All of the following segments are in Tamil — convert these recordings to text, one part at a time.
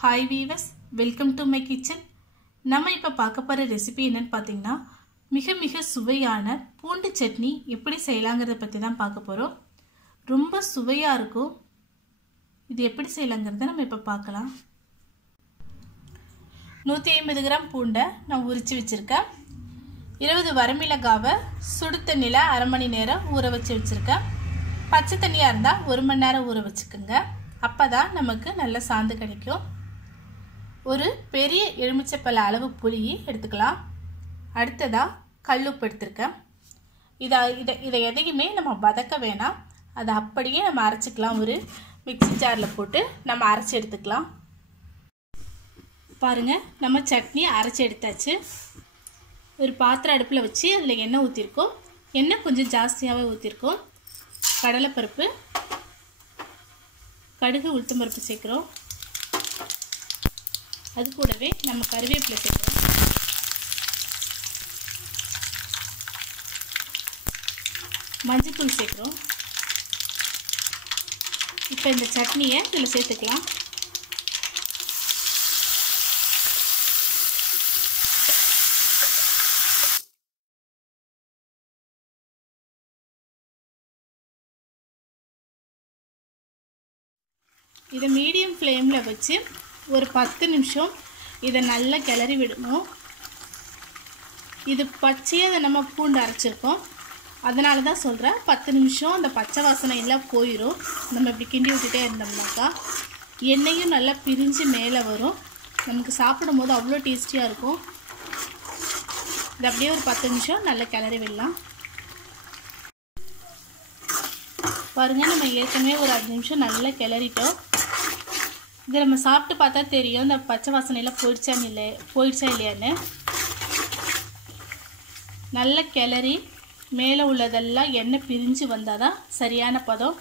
Hi viewers welcome to my kitchen நம்ம இப்போ பார்க்க போகிற ரெசிபி என்னென்னு பார்த்தீங்கன்னா மிக மிக சுவையான பூண்டு சட்னி எப்படி செய்யலாங்கிறத பற்றி தான் பார்க்க போகிறோம் ரொம்ப சுவையாக இருக்கும். இது எப்படி செய்யலாங்கிறத நம்ம இப்போ பார்க்கலாம். நூற்றி ஐம்பது கிராம் பூண்டை நான் உரித்து வச்சுருக்கேன். இருபது வரமிளகாவை சுடு தண்ணியில் அரை மணி நேரம் ஊற வச்சு வச்சுருக்கேன். பச்சை தண்ணியாக இருந்தால் ஒரு மணி நேரம் ஊற வச்சுக்கோங்க. அப்போ தான் நமக்கு நல்ல சாந்து கிடைக்கும். ஒரு பெரிய எலுமிச்சப்பழ அளவு புளி எடுத்துக்கலாம். அடுத்ததாக கல்லுப்பு எடுத்திருக்கேன். இதை இதை இதை எதையுமே நம்ம வதக்க வேணாம். அதை அப்படியே நம்ம அரைச்சிக்கலாம். ஒரு மிக்சி ஜாரில் போட்டு நம்ம அரைச்சி எடுத்துக்கலாம். பாருங்கள் நம்ம சட்னி அரைச்சி எடுத்தாச்சு. ஒரு பாத்திரம் அடுப்பில் வச்சு அதில் எண்ணெய் ஊற்றிருக்கோம் எண்ணெய் கொஞ்சம் ஜாஸ்தியாகவே ஊற்றிருக்கோம் கடலைப்பருப்பு கடுகு உளுத்தம்பருப்பு சேர்க்குறோம். அது கூடவே நம்ம கருவேப்பிலை சேர்க்குறோம். மஞ்சத்தூள் சேர்க்குறோம். இப்போ இந்த சட்னியை இதில் சேர்த்துக்கலாம். இதை மீடியம் ஃப்ளேமில் வச்சு ஒரு பத்து நிமிஷம் இதை நல்லா கிளறி விடணும். இது பச்சையாக அதை நம்ம பூண்டு அரைச்சிருக்கோம். அதனால தான் சொல்கிறேன் பத்து நிமிஷம் அந்த பச்சை வாசனை எல்லாம் போயிடும் நம்ம இப்படி கிண்டி விட்டுட்டே இருந்தோம்னாக்கா எண்ணெயும் நல்லா பிரிஞ்சு மேலே வரும். நமக்கு சாப்பிடும் போது அவ்வளோ டேஸ்டியாக இருக்கும். இது அப்படியே ஒரு பத்து நிமிஷம் நல்லா கிளறி விடலாம். பாருங்கள் நம்ம ஏற்கனவே ஒரு அஞ்சு நிமிஷம் நல்லா கிளறிட்டோம். இதை நம்ம சாப்பிட்டு பார்த்தா தெரியும். இந்த பச்சை வாசனையெல்லாம் போயிடுச்சான்னு இல்லை போயிடுச்சா இல்லையான்னு. நல்ல கிளறி மேலே உள்ளதெல்லாம் எண்ணெய் பிரிஞ்சு வந்தால் தான் சரியான பதம்.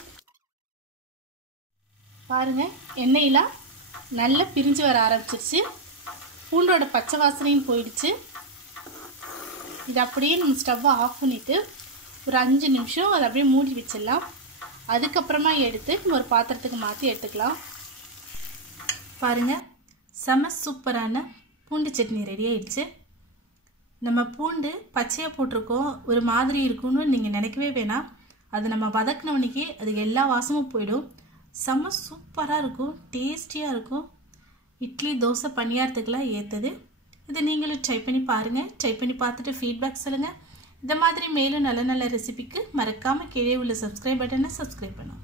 பாருங்கள் எண்ணெயெலாம் நல்லா பிரிஞ்சு வர ஆரம்பிச்சிருச்சு. பூண்டோட பச்சை வாசனையும் போயிடுச்சு. இது அப்படியே நம்ம ஸ்டவ்வை ஆஃப் பண்ணிவிட்டு ஒரு அஞ்சு நிமிஷம் அதை அப்படியே மூடி வச்சிடலாம். அதுக்கப்புறமா எடுத்து ஒரு பாத்திரத்துக்கு மாற்றி எடுத்துக்கலாம். பாருங்கள் செம சூப்பரான பூண்டு சட்னி ரெடி ஆயிடுச்சு. நம்ம பூண்டு பச்சையாக போட்டிருக்கோம். ஒரு மாதிரி இருக்கும்னு நீங்கள் நினைக்கவே வேணாம். அது நம்ம வதக்கினவனைக்கு அது எல்லா வாசமும் போயிடும். செம்ம சூப்பராக இருக்கும். டேஸ்டியாக இருக்கும். இட்லி தோசை பணியாரத்துக்கெலாம் ஏற்றது இதை நீங்களும் ட்ரை பண்ணி பாருங்கள் ட்ரை பண்ணி பார்த்துட்டு ஃபீட்பேக் சொல்லுங்கள் இந்த மாதிரி மேலும் நல்ல நல்ல ரெசிபிக்கு மறக்காமல் கீழே உள்ள சப்ஸ்கிரைப் பட்டனை சப்ஸ்கிரைப் பண்ணும்